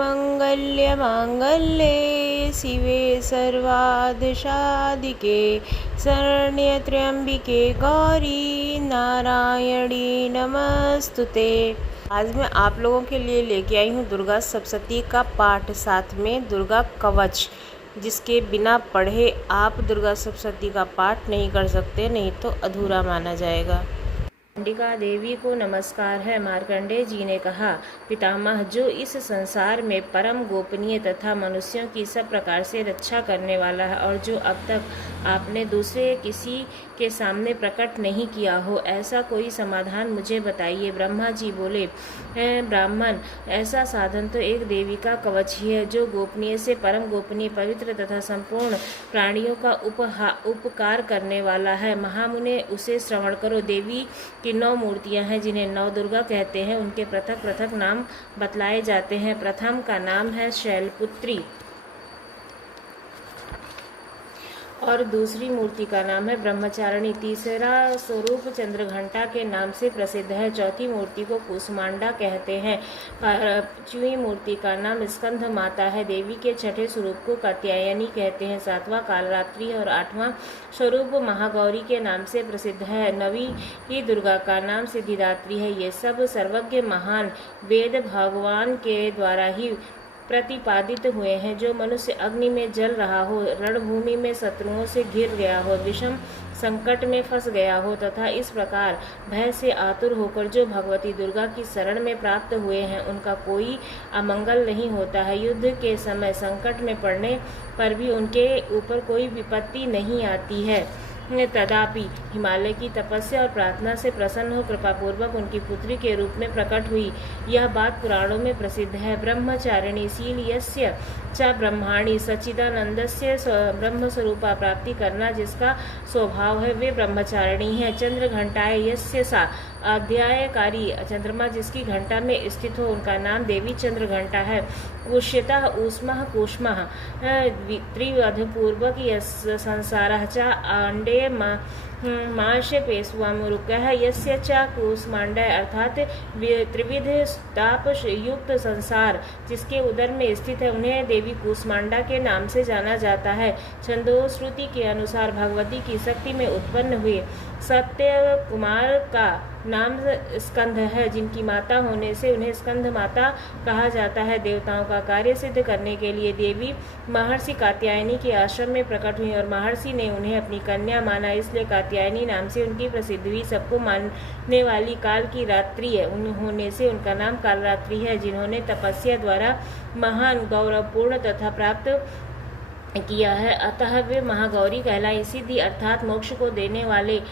सर्वमङ्गलमाङ्गल्ये शिवे सर्वार्धसाधिके शरण्ये त्र्यंबिके गौरी नारायणी नमस्तुते। आज मैं आप लोगों के लिए लेके आई हूँ दुर्गा सप्तशती का पाठ, साथ में दुर्गा कवच, जिसके बिना पढ़े आप दुर्गा सप्तशती का पाठ नहीं कर सकते, नहीं तो अधूरा माना जाएगा। चंडिका देवी को नमस्कार है। मार्कंडेय जी ने कहा, पितामह, जो इस संसार में परम गोपनीय तथा मनुष्यों की सब प्रकार से रक्षा करने वाला है और जो अब तक आपने दूसरे किसी के सामने प्रकट नहीं किया हो, ऐसा कोई समाधान मुझे बताइए। ब्रह्मा जी बोले, ब्राह्मण, ऐसा साधन तो एक देवी का कवच ही है, जो गोपनीय से परम गोपनीय, पवित्र तथा संपूर्ण प्राणियों का उपकार करने वाला है। महामुने, उसे श्रवण करो। देवी की 9 मूर्तियां हैं, जिन्हें 9 दुर्गा कहते हैं। उनके पृथक पृथक नाम बतलाए जाते हैं। प्रथम का नाम है शैलपुत्री और दूसरी मूर्ति का नाम है ब्रह्मचारिणी। तीसरा स्वरूप चंद्रघंटा के नाम से प्रसिद्ध है। चौथी मूर्ति को कूष्मांडा कहते हैं। पांचवी मूर्ति का नाम स्कंध माता है। देवी के छठे स्वरूप को कात्यायनी कहते हैं। सातवां कालरात्रि और आठवां स्वरूप महागौरी के नाम से प्रसिद्ध है। नवीं ही दुर्गा का नाम सिद्धिदात्री है। ये सब सर्वज्ञ महान वेद भगवान के द्वारा ही प्रतिपादित हुए हैं। जो मनुष्य अग्नि में जल रहा हो, रणभूमि में शत्रुओं से घिर गया हो, विषम संकट में फंस गया हो तथा इस प्रकार भय से आतुर होकर जो भगवती दुर्गा की शरण में प्राप्त हुए हैं, उनका कोई अमंगल नहीं होता है। युद्ध के समय संकट में पड़ने पर भी उनके ऊपर कोई विपत्ति नहीं आती है। तदापि हिमालय की तपस्या और प्रार्थना से प्रसन्न हो कृपापूर्वक उनकी पुत्री के रूप में प्रकट हुई। यह बात पुराणों में प्रसिद्ध है। ब्रह्मचारिणी शीलयस्य च ब्रह्माणी सच्चिदानंदस्य ब्रह्म स्वरूपा प्राप्ति करना जिसका स्वभाव है, वे ब्रह्मचारिणी है। चंद्र घंटाए यस्य सा अध्यायकारी, चंद्रमा जिसकी घंटा में स्थित हो, उनका नाम देवी चंद्र घंटा है। कुष्यतः ऊष्मः कूष्मः त्रिवधपूर्वक संसारः च अंडे माश पेस्वामुरुकः यस्य च कूष्मांडः, अर्थात त्रिविध ताप युक्त संसार जिसके उदर में स्थित है, उन्हें देवी कूष्मांडा के नाम से जाना जाता है। छंदोश्रुति के अनुसार भगवती की शक्ति में उत्पन्न हुए सत्य कुमार का नाम स्कंद है, जिनकी माता होने से उन्हें स्कंद माता कहा जाता है। देवताओं का कार्य सिद्ध करने के लिए देवी महर्षि कात्यायनी के आश्रम में प्रकट हुई और महर्षि ने उन्हें अपनी कन्या माना, इसलिए कात्यायनी नाम से उनकी प्रसिद्धि हुई। सबको मानने वाली काल की रात्रि है, उन्होंने से उनका नाम कालरात्रि है। जिन्होंने तपस्या द्वारा महान गौरवपूर्ण तथा प्राप्त किया है, अतः वे महागौरी कहलाई। सिद्धि अर्थात मोक्ष को देने वाले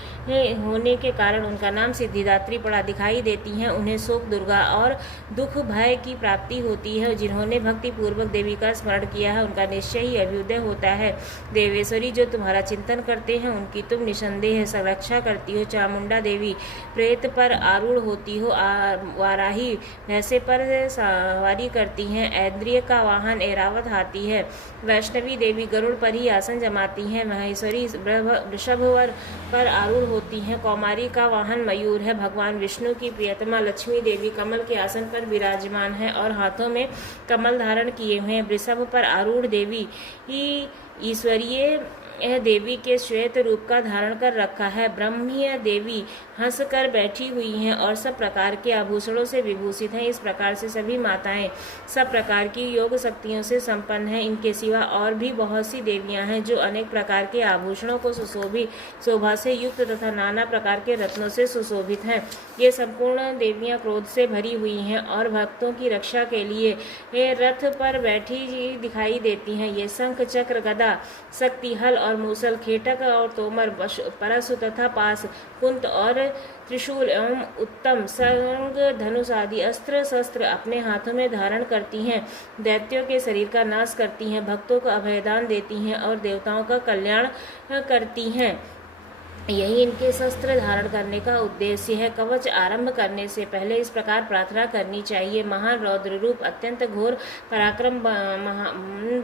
होने के कारण उनका नाम सिद्धिदात्री पड़ा। दिखाई देती हैं, उन्हें शोक दुर्गा और दुख भय की प्राप्ति होती है। जिन्होंने भक्ति पूर्वक देवी का स्मरण किया है, उनका निश्चय ही अभ्युदय होता है। देवेश्वरी, जो तुम्हारा चिंतन करते हैं, उनकी तुम निसंदेह संरक्षा करती हो। चामुंडा देवी प्रेत पर आरूढ़ होती हो, वाराही भैंसे पर सवारी करती हैं। ऐन्द्रिय का वाहन ऐरावत हाथी है। वैष्णवी देवी गरुड़ पर ही आसन जमाती हैं। महेश्वरी वृषभ पर आरूढ़ होती हैं। कौमारी का वाहन मयूर है। भगवान विष्णु की प्रियतमा लक्ष्मी देवी कमल के आसन पर विराजमान है और हाथों में कमल धारण किए हुए हैं। वृषभ पर आरूढ़ देवी ईश्वरीय देवी के श्वेत रूप का धारण कर रखा है। ब्रह्मीय देवी हंसकर बैठी हुई हैं और सब प्रकार के आभूषणों से विभूषित हैं। इस प्रकार से सभी माताएं सब प्रकार की योग शक्तियों से संपन्न हैं। इनके सिवा और भी बहुत सी देवियां हैं, जो अनेक प्रकार के आभूषणों को सुशोभित, शोभा से युक्त तथा नाना प्रकार के रत्नों से सुशोभित हैं। ये संपूर्ण देवियां क्रोध से भरी हुई हैं और भक्तों की रक्षा के लिए रथ पर बैठी दिखाई देती हैं। ये शंख, चक्र, गदा, शक्ति, हल और मूसल, खेटक और तोमर, परशु तथा पास, कुंत और त्रिशूल एवं उत्तम संग, धनुष आदि अस्त्र शस्त्र अपने हाथों में धारण करती हैं। दैत्यों के शरीर का नाश करती हैं, भक्तों को अभयदान देती हैं और देवताओं का कल्याण करती हैं। यही इनके शस्त्र धारण करने का उद्देश्य है। कवच आरंभ करने से पहले इस प्रकार प्रार्थना करनी चाहिए। महान रौद्र रूप, अत्यंत घोर पराक्रम,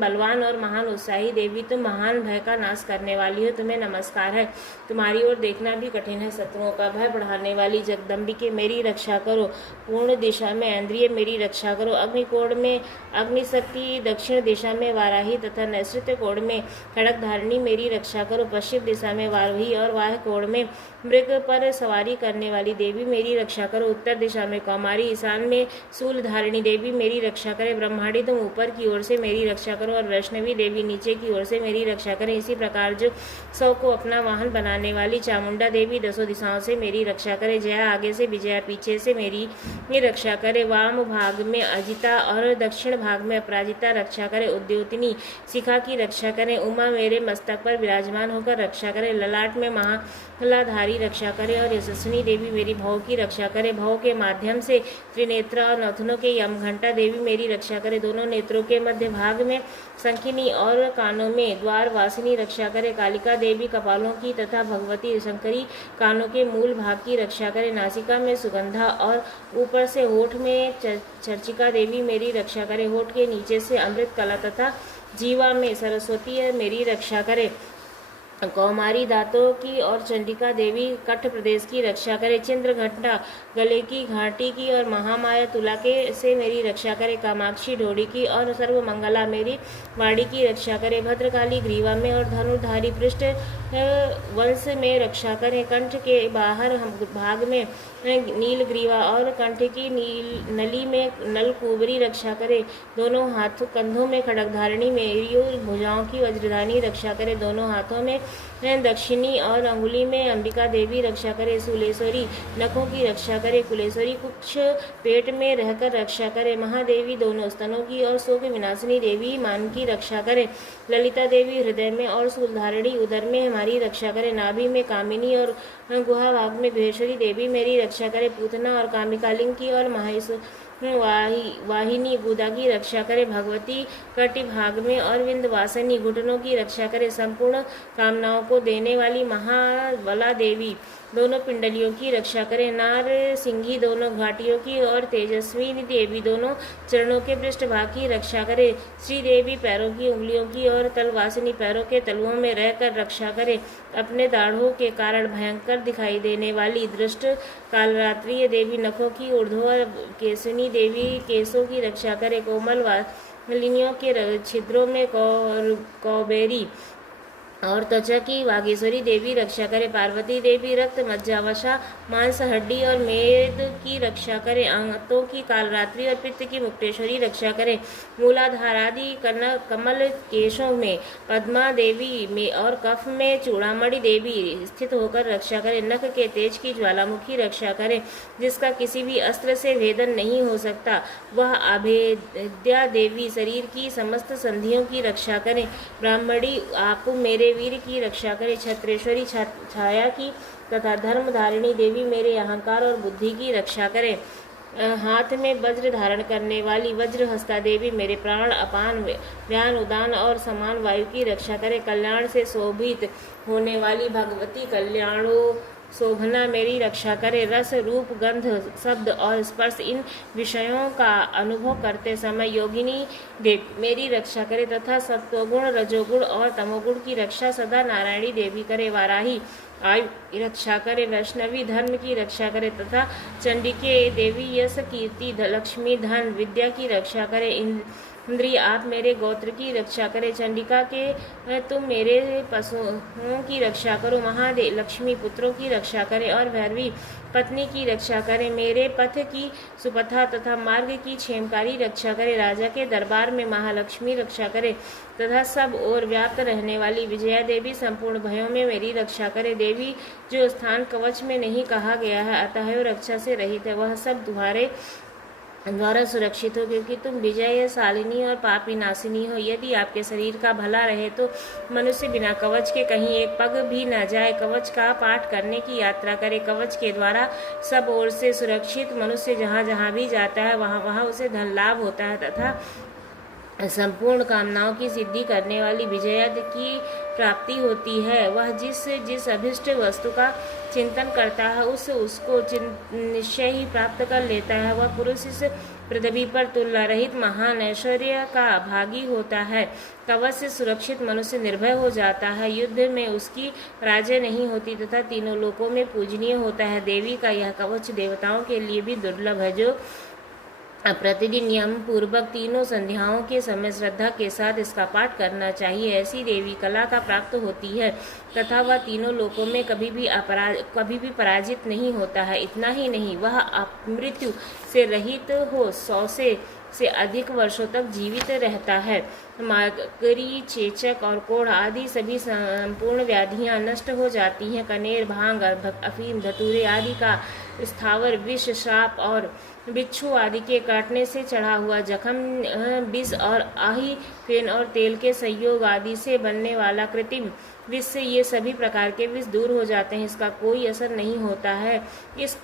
बलवान और महान उत्साही देवी, तुम महान भय का नाश करने वाली हो, तुम्हें नमस्कार है। तुम्हारी ओर देखना भी कठिन है। शत्रुओं का भय बढ़ाने वाली जगदम्बिके, मेरी रक्षा करो। पूर्ण दिशा में इंद्रिय, मेरी रक्षा करो। अग्निकोण में अग्निशक्ति, दक्षिण दिशा में वाराही तथा नैऋत्य कोण में खड़गधारिणी, मेरी रक्षा करो। पश्चिम दिशा में वारुही और वाह कोण में मृग पर सवारी करने वाली देवी, मेरी रक्षा करो। उत्तर दिशा में कौमारी, ईशान में शूलधारिणी देवी, मेरी रक्षा करे। ब्रह्मांडी, तुम ऊपर की ओर से मेरी रक्षा करो और वैष्णवी देवी नीचे की ओर से मेरी रक्षा करें। इसी प्रकार जो 100 को अपना वाहन बनाने वाली चामुंडा देवी दसों दिशाओं से मेरी रक्षा करे। जया आगे से, विजया पीछे से मेरी रक्षा करे। वाम भाग में अजिता और दक्षिण भाग में अपराजिता रक्षा करे। उद्योतिनी शिखा की रक्षा करें। उमा मेरे मस्तक पर विराजमान होकर रक्षा करे। ललाट में महालाधारी रक्षा करे और यशस्विनी देवी मेरी भव की रक्षा करे। भव के माध्यम से त्रिनेत्र और नथुनों के यमघंटा देवी मेरी रक्षा करे। दोनों नेत्रों के मध्य भाग में शंखिनी और कानों में द्वारवासिनी रक्षा करे। कालिका देवी कपालों की तथा भगवती शंकरी कानों के मूल भाग की रक्षा करे। नासिका में सुगंधा और ऊपर से होठ में चर्चिका देवी मेरी रक्षा करे। होठ के नीचे से अमृत कला तथा जीवा में सरस्वती मेरी रक्षा करे। कौमारी दांतों की और चंडिका देवी कठ प्रदेश की रक्षा करे। चिंद्र घंटा गले की, घाटी की और महामाया तुला के से मेरी रक्षा करे। कामाक्षी ढोड़ी की और सर्वमंगला मेरी वाड़ी की रक्षा करे। भद्रकाली ग्रीवा में और धनुर्धारी पृष्ठ वंश में रक्षा करे। कंठ के बाहर भाग में नीलग्रीवा और कंठ की नली में नलकुबरी रक्षा करे। दोनों हाथों कंधों में खड़गधारिणी मेरी भुजाओं की वज्रधानी रक्षा करे। दोनों हाथों में दक्षिणी और अंगुली में अंबिका देवी रक्षा करे। शूलेश्वरी नखों की रक्षा करे। कुलेश्वरी कुछ पेट में रहकर रक्षा करे। महादेवी दोनों स्तनों की और शोक विनाशिनी देवी मान की रक्षा करे। ललिता देवी हृदय में और शूलधारिणी उदर में हमारी रक्षा करे। नाभि में कामिनी और गुहा भाग में गुहेश्वरी देवी मेरी रक्षा करे। पूतना और कामिकालिंग की और वाहिनी गुदा की रक्षा करे। भगवती कटि भाग में और विंध्यवासिनी घुटनों की रक्षा करे। संपूर्ण कामनाओं को देने वाली महाबला देवी दोनों पिंडलियों की रक्षा करे। नार सिंही दोनों घाटियों की और तेजस्वी देवी दोनों चरणों के पृष्ठभाग की रक्षा करे। श्री देवी पैरों की उंगलियों की और तलवासिनी पैरों के तलुओं में रहकर रक्षा करे। अपने दाढ़ों के कारण भयंकर दिखाई देने वाली दृष्ट कालरात्रि देवी नखों की ऊर्ध्व केसनी देवी केसों की रक्षा करे। कोमल वालिनियों के छिद्रों में कौबेरी और त्वचा की वागेश्वरी देवी रक्षा करे। पार्वती देवी रक्त, मज्जावसा, मांस, हड्डी और मेद की रक्षा करे। आंतों की कालरात्रि और पित्त की मुक्तेश्वरी रक्षा करे। मूलाधारादि कमल केशों में पद्मा देवी में और कफ में चूड़ामणि देवी स्थित होकर रक्षा करे। नख के तेज की ज्वालामुखी रक्षा करे, जिसका किसी भी अस्त्र से भेदन नहीं हो सकता। वह अभेद्या देवी शरीर की समस्त संधियों की रक्षा करे। ब्राह्मणी आप मेरे वीर की रक्षा करे। छत्रेश्वरी छाया की तथा धर्मधारिणी देवी मेरे अहंकार और बुद्धि की रक्षा करे। हाथ में वज्र धारण करने वाली वज्रहस्ता देवी मेरे प्राण, अपान, व्यान, उदान और समान वायु की रक्षा करे। कल्याण से शोभित होने वाली भगवती कल्याणो शोभना मेरी रक्षा करे। रस, रूप, गंध, शब्द और स्पर्श इन विषयों का अनुभव करते समय योगिनी देवी मेरी रक्षा करे तथा सत्वगुण, रजोगुण और तमोगुण की रक्षा सदा नारायणी देवी करे। वाराही आयु की रक्षा करे। वैष्णवी धर्म की रक्षा करे तथा चंडिके देवी यश, कीर्ति, लक्ष्मी, धन, विद्या की रक्षा करे। इंद्रिय आप मेरे गोत्र की रक्षा करे। चंडिका के तुम मेरे पशुओं की रक्षा करो। महादेव लक्ष्मी पुत्रों की रक्षा करे और भैरवी पत्नी की रक्षा करे। मेरे पथ की सुपथा तथा मार्ग की क्षेमकारी रक्षा करे। राजा के दरबार में महालक्ष्मी रक्षा करे तथा सब ओर व्याप्त रहने वाली विजया देवी संपूर्ण भयों में मेरी रक्षा करे। देवी जो स्थान कवच में नहीं कहा गया है अतः रक्षा से रहित है, वह सब तुम्हारे द्वारा सुरक्षित हो, क्योंकि तुम विजय शालिनी और पाप विनाशिनी हो। यदि आपके शरीर का भला रहे तो मनुष्य बिना कवच के कहीं एक पग भी न जाए। कवच का पाठ करने की यात्रा करे। कवच के द्वारा सब ओर से सुरक्षित मनुष्य जहाँ जहाँ भी जाता है वहाँ वहाँ उसे धन लाभ होता है तथा संपूर्ण कामनाओं की सिद्धि करने वाली विजया की प्राप्ति होती है। वह जिस अभिष्ट वस्तु का चिंतन करता है उसको निश्चय ही प्राप्त कर लेता है। वह पुरुष इस पृथ्वी पर तुलना रहित महान ऐश्वर्य का भागी होता है। कवच से सुरक्षित मनुष्य निर्भय हो जाता है, युद्ध में उसकी पराजय नहीं होती तथा तीनों लोकों में पूजनीय होता है। देवी का यह कवच देवताओं के लिए भी दुर्लभ है, जो प्रतिदिन नियम पूर्वक तीनों संध्याओं के समय श्रद्धा के साथ इसका पाठ करना चाहिए। ऐसी देवी कला का प्राप्त होती है तथा वह तीनों लोकों में कभी भी पराजित नहीं होता है। इतना ही नहीं, वह मृत्यु से रहित हो 100 से अधिक वर्षों तक जीवित रहता है। मकरी, चेचक और कोढ़ आदि सभी संपूर्ण व्याधियां नष्ट हो जाती हैं। कनेर, भांग, अफीम, धतूरे आदि का स्थावर विष, श्राप और बिच्छू आदि के काटने से चढ़ा हुआ जख्म, विष और आही, फेन और तेल के संयोग आदि से बनने वाला कृत्रिम विष से ये सभी प्रकार के विष दूर हो जाते हैं। इसका कोई असर नहीं होता है। इस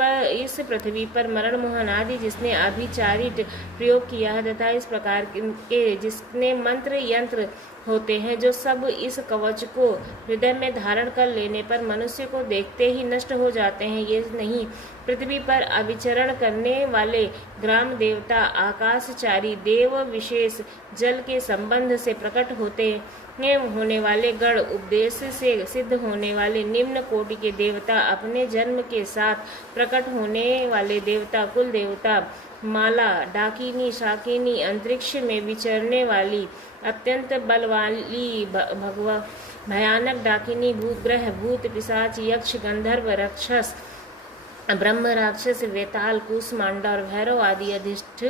पृथ्वी पर मरण मोहन आदि जिसने अभिचारी प्रयोग किया है तथा इस प्रकार के जिसने मंत्र यंत्र होते हैं, जो सब इस कवच को हृदय में धारण कर लेने पर मनुष्य को देखते ही नष्ट हो जाते हैं। ये नहीं, पृथ्वी पर अविचरण करने वाले ग्राम देवता, आकाशचारी देव, विशेष जल के संबंध से प्रकट होने वाले गण, उपदेश से सिद्ध होने वाले निम्न कोटि के देवता, अपने जन्म के साथ प्रकट होने वाले देवता, कुल देवता, माला, डाकिनी, शाकिनी, अंतरिक्ष में विचरने वाली अत्यंत बल वाली भयानक डाकिनी, भूग्रह, भूत, पिशाच, यक्ष, गंधर्व, राक्षस, ब्रह्म, राक्षस, वेताल, कूष्मांडा और भैरव आदि अधिष्ठ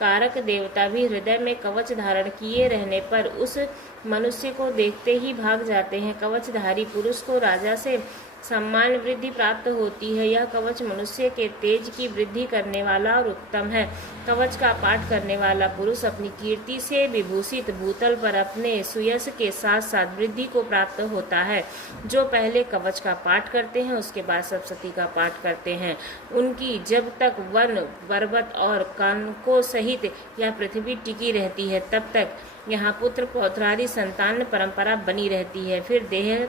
कारक देवता भी हृदय में कवच धारण किए रहने पर उस मनुष्य को देखते ही भाग जाते हैं। कवचधारी पुरुष को राजा से सम्मान वृद्धि प्राप्त होती है। यह कवच मनुष्य के तेज की वृद्धि करने वाला और उत्तम है। कवच का पाठ करने वाला पुरुष अपनी कीर्ति से विभूषित भूतल पर अपने सुयश के साथ साथ वृद्धि को प्राप्त होता है। जो पहले कवच का पाठ करते हैं उसके बाद सप्तशती का पाठ करते हैं, उनकी जब तक वन, पर्वत और कानकों सहित यह पृथ्वी टिकी रहती है तब तक यहाँ पुत्र पौत्रादि संतान परंपरा बनी रहती है। फिर देह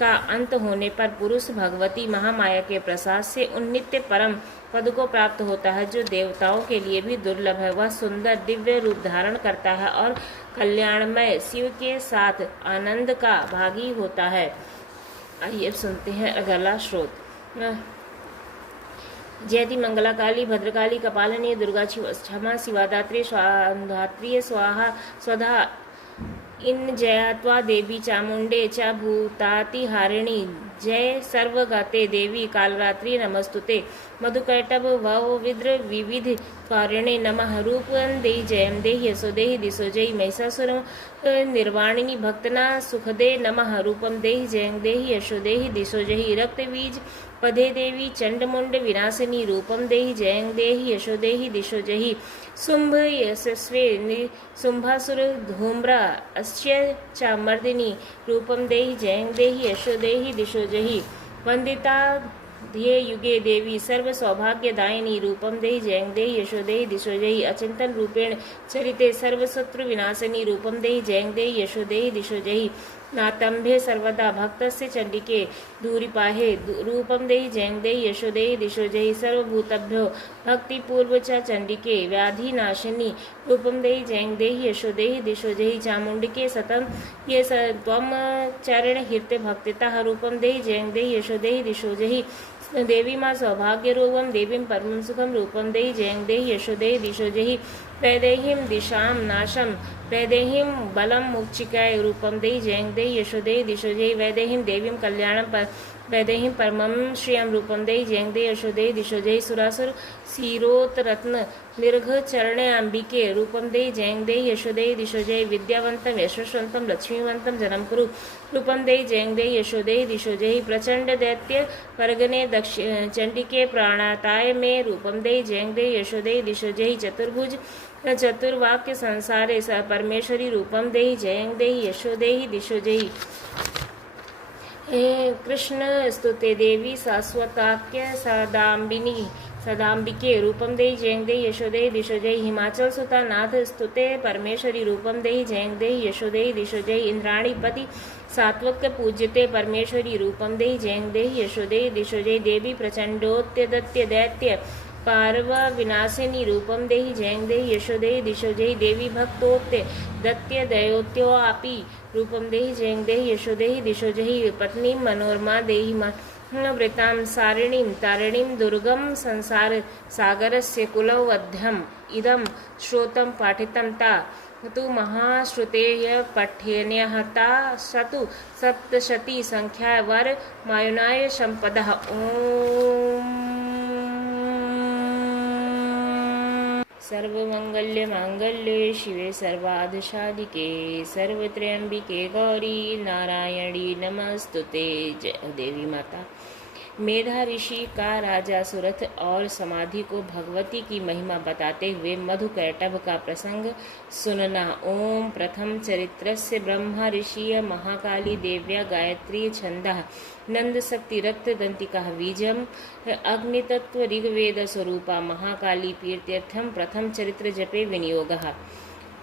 का अंत होने पर पुरुष भगवती महामाया के प्रसाद से उन नित्य परम पद को प्राप्त होता है, जो देवताओं के लिए भी दुर्लभ है। वह सुंदर दिव्य रूप धारण करता है और कल्याणमय शिव के साथ आनंद का भागी होता है। आइए अब सुनते हैं अगला श्लोक। जयति मंगला काली भद्रकाली कपालिनी दुर्गा क्षमा शिवा दात्री स्वाधात्री स्वाहा स्वधा इन जयात्वा देवी चामुंडे च भूतातिहारिणी जय सर्वगते देवी कालरात्रि नमस्तुते मधुकैटभ भव विद्र विविध त्वारिणे नमः रूपं देहि जयं देहि यशो देहि दिशो जयि महिषासुर निर्वाणिनी भक्तना सुखदे नमः रूपं देहि जयं देहि यशो देहि दिशो जयि रक्तबीज पदे देवी चंडमुंड विनाशिनी रूपम देहि जयं देहि यशो देहि दिशो जहि शुंभ यशस्वे शुंभासुर धूम्रा अस्य च मर्दिनी रूपम देहि जयं देहि यशो देहि दिशो जहि वंदिता ध्येय युगे देवी सर्व सौभाग्यदायिनी रूपम देहि जयं देहि यशो देहि दिशो जहि अचिंतन रूपेण चरिते सर्व शत्रु विनाशिनी रूपम देहि जयं देहि यशो देहि दिशो जहि नातंभे सर्वदा भक्तस्य चंडिके दूरिपाहे रूपम देहि जयं देहि यशो देहि दिशो जहि सर्वभूतभ्यो भक्ति पूर्व च चंडिके व्याधि नाशिनी रूपम देहि जयं देहि यशो देहि दिशो जहि चामुंडिके सतम ये त्वम चरण हित भक्तिता रूपम देहि जयं देहि यशो देहि दिशो जहि देवी माँ सौभाग्य रूपम देवीं परम सुखम रूपम देहि जयं देहि यशो देहि दिशो जहि वैदेहीं दिशाम नाशम वैदेहीं बलम मुक्षिकाय रूपम देहि जयं देहि यशो देहि दिशो जहि वैदेहीं देवीं कल्याणम पर वैदेहीं परमं श्रियं रूपम देहि जयं देहि यशो देहि दिशो जहि सुरासुर सीरोत रत्न निर्घ चरणे अंबिके रूपम देहि जयं देहि यशो देहि दिशो जहि विद्यावंतम यशस्वंतम लक्ष्मीवंतम जन्म कुरु रूपम देहि जयं देहि यशो देहि दिशो जहि प्रचंड दैत्य परगने दक्ष चंडिके प्राणाताय में रूपम देहि जयं देहि यशो देहि दिशो जहि चतुर्भुज चतुर्वाक्य संसारे स परमेश्वरी रूपम देहि जयं देहि यशो देहि दिशो जहि हे कृष्ण स्तुते देवी शाश्वताख्य सदाम्बिनी सदाम्बिके रूपम देहि जयं देहि यशो देहि दिशो जय हिमाचल सुता नाथ स्तुते परमेश्वरी रूपम देहि जयं देहि यशो देहि दिशो जय इंद्राणी पति सात्वक पूज्यते परमेश्वरी रूपम देहि जयं देहि यशो देहि दिशो जय देवी प्रचंडोत्यदत्य दैत्य पार्व विनाशिनी रूपम देहि जयं देहि यशो देहि दिशो जय देवी भक्तोत्य दत्य दयोत्यो आपी रूपम देहि जयं देहि यशो देहि दिशो जय पत्नी मनोरमा देहि वृतां सारिणीं तारिणीं दुर्गम संसार सागरस्य कुलवध्यम् इदं श्रोतं पाठितं ता तु महाश्रुतेय पठ्यन्यः ता सतु सप्तशती संख्या वर मायुनाय संपदः ओम सर्वमंगल्य मांगल्ये शिवे सर्वार्धसाधिके सर्वत्रयंबिके गौरी नारायणी नमस्तुते। जय देवी माता। मेधा ऋषि का राजा सुरथ और समाधि को भगवती की महिमा बताते हुए मधुकैटभ का प्रसंग सुनना। ओम प्रथम चरित्रस्य ब्रह्मा ऋषि महाकाली देव्या गायत्री छंदः नंद शक्ति रक्त दंतिका बीजम अग्नितत्व ऋग्वेद स्वरूपा महाकाली पीर्त्यर्थम प्रथम चरित्र जपे विनियोगः।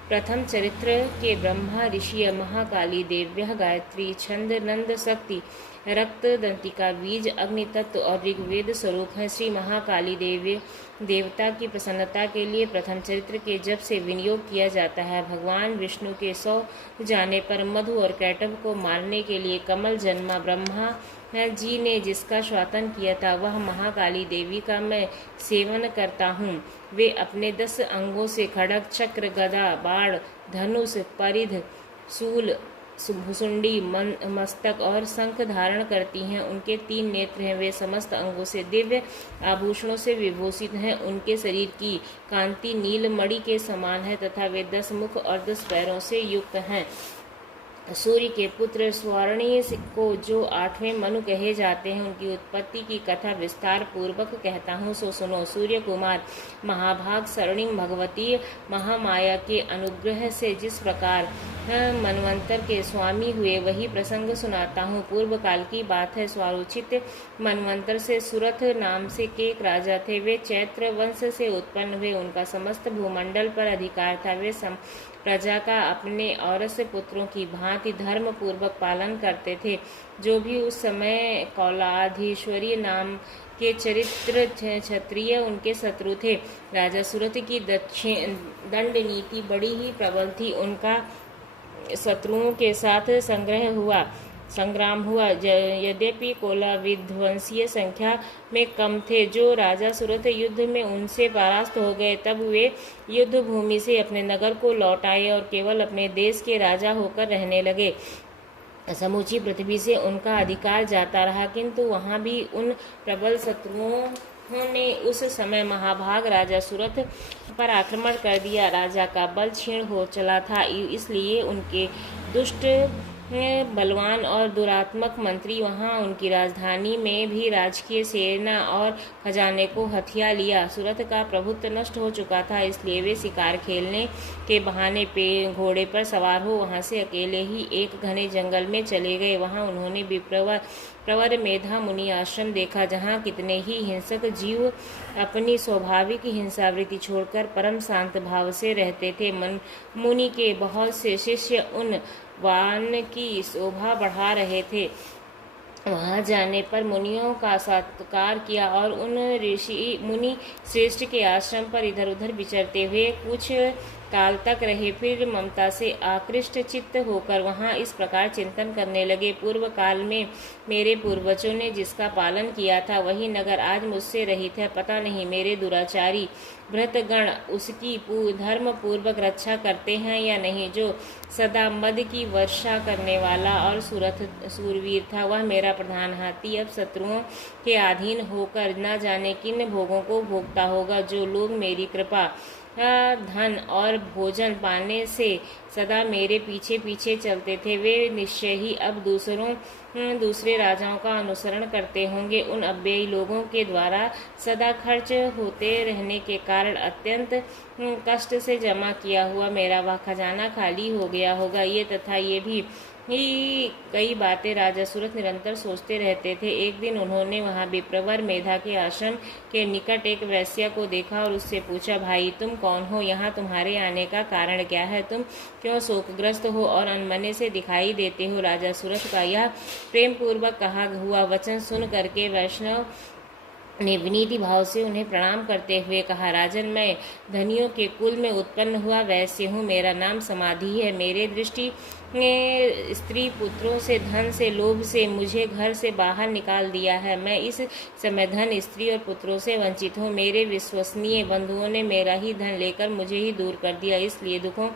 प्रथम चरित्र के ब्रह्मा ऋषि महाकाली देव्या गायत्री छंद नंद शक्ति रक्त दंतिका बीज अग्नि तत्व और ऋग्वेद स्वरूप है। श्री महाकाली देवता की प्रसन्नता के लिए प्रथम चरित्र के जप से विनियोग किया जाता है। भगवान विष्णु के 100 जाने पर मधु और कैटभ को मारने के लिए कमल जन्मा ब्रह्मा जी ने जिसका स्वातन किया था वह महाकाली देवी का मैं सेवन करता हूँ। वे अपने 10 अंगों से खड्ग चक्र गदा बाण धनुष परिध शूल भुसुंडी मस्तक और शंख धारण करती हैं। उनके 3 नेत्र हैं। वे समस्त अंगों से दिव्य आभूषणों से विभूषित हैं। उनके शरीर की कांति नीलमणि के समान है तथा वे 10 मुख और 10 पैरों से युक्त हैं। सूर्य के पुत्र स्वर्णी को जो 8वें मनु कहे जाते हैं उनकी उत्पत्ति की कथा विस्तार पूर्वक कहता हूँ सो सुनो। सूर्य कुमार महाभाग स्वर्णिम भगवती महामाया के अनुग्रह से जिस प्रकार मनवंतर के स्वामी हुए वही प्रसंग सुनाता हूँ। पूर्व काल की बात है। स्वारोचित मनवंतर से सुरथ नाम से के एक राजा थे। वे चैत्र वंश से उत्पन्न हुए। उनका समस्त भूमंडल पर अधिकार था। वे प्रजा का अपने औरस पुत्रों की भांति धर्म पूर्वक पालन करते थे। जो भी उस समय कौलाधीश्वरी नाम के चरित्र क्षत्रिय उनके शत्रु थे। राजा सुरथ की दंड नीति बड़ी ही प्रबल थी। उनका शत्रुओं के साथ संग्राम हुआ। यद्यपि कोला विध्वंसीय संख्या में कम थे। जो राजा सुरथ युद्ध में उनसे परास्त हो गए तब वे युद्ध भूमि से अपने नगर को लौट आए और केवल अपने देश के राजा होकर रहने लगे। समूची पृथ्वी से उनका अधिकार जाता रहा किंतु वहां भी उन प्रबल शत्रुओं ने उस समय महाभाग राजा सुरथ पर आक्रमण कर दिया। राजा का बल क्षीण हो चला था। इसलिए उनके दुष्ट बलवान और दुरात्मक मंत्री वहां उनकी राजधानी में भी राजकीय सेना और खजाने को हथिया लिया। सुरथ का प्रभुत्व नष्ट हो चुका था। इसलिए वे शिकार खेलने के बहाने पे घोड़े पर सवार हो वहां से अकेले ही एक घने जंगल में चले गए। वहां उन्होंने प्रवर मेधा मुनि आश्रम देखा जहाँ कितने ही हिंसक जीव अपनी स्वाभाविक हिंसावृत्ति छोड़कर परम शांत भाव से रहते थे। मुनि के बहुत से शिष्य उन वान की शोभा बढ़ा रहे थे। वहां जाने पर मुनियों का सत्कार किया और उन मुनि श्रेष्ठ के आश्रम पर इधर उधर विचरते हुए कुछ काल तक रहे। फिर ममता से आकृष्ट चित्त होकर वहां इस प्रकार चिंतन करने लगे। पूर्व काल में मेरे पूर्वजों ने जिसका पालन किया था वही नगर आज मुझसे रहित है। पता नहीं मेरे दुराचारी भृतगण उसकी धर्म पूर्वक रक्षा करते हैं या नहीं। जो सदा मद की वर्षा करने वाला और सूरवीर था वह मेरा प्रधान हाथी अब शत्रुओं के अधीन होकर न जाने किन भोगों को भोगता होगा। जो लोग मेरी कृपा धन और भोजन पाने से सदा मेरे पीछे पीछे चलते थे वे निश्चय ही अब दूसरे राजाओं का अनुसरण करते होंगे। उन अव्ययी लोगों के द्वारा सदा खर्च होते रहने के कारण अत्यंत कष्ट से जमा किया हुआ मेरा वह खजाना खाली हो गया होगा। ये तथा ये भी ही कई बातें राजा सूरत निरंतर सोचते रहते थे। एक दिन उन्होंने वहां विप्रवर मेधा के आश्रम के निकट एक वैश्या को देखा और उससे पूछा, भाई तुम कौन हो? यहाँ तुम्हारे आने का कारण क्या है? तुम क्यों शोकग्रस्त हो और अनमने से दिखाई देते हो? राजा सूरत का यह प्रेम पूर्वक कहा हुआ वचन सुन करके वैष्णव ने विनीति भाव से उन्हें प्रणाम करते हुए कहा, राजन, मैं धनियों के कुल में उत्पन्न हुआ वैश्य हूँ। मेरा नाम समाधि है। मेरे दृष्टि ने स्त्री पुत्रों से, धन से, लोभ से मुझे घर से बाहर निकाल दिया है। मैं इस समय धन, स्त्री और पुत्रों से वंचित हूँ। मेरे विश्वसनीय बंधुओं ने मेरा ही धन लेकर मुझे ही दूर कर दिया। इसलिए दुखों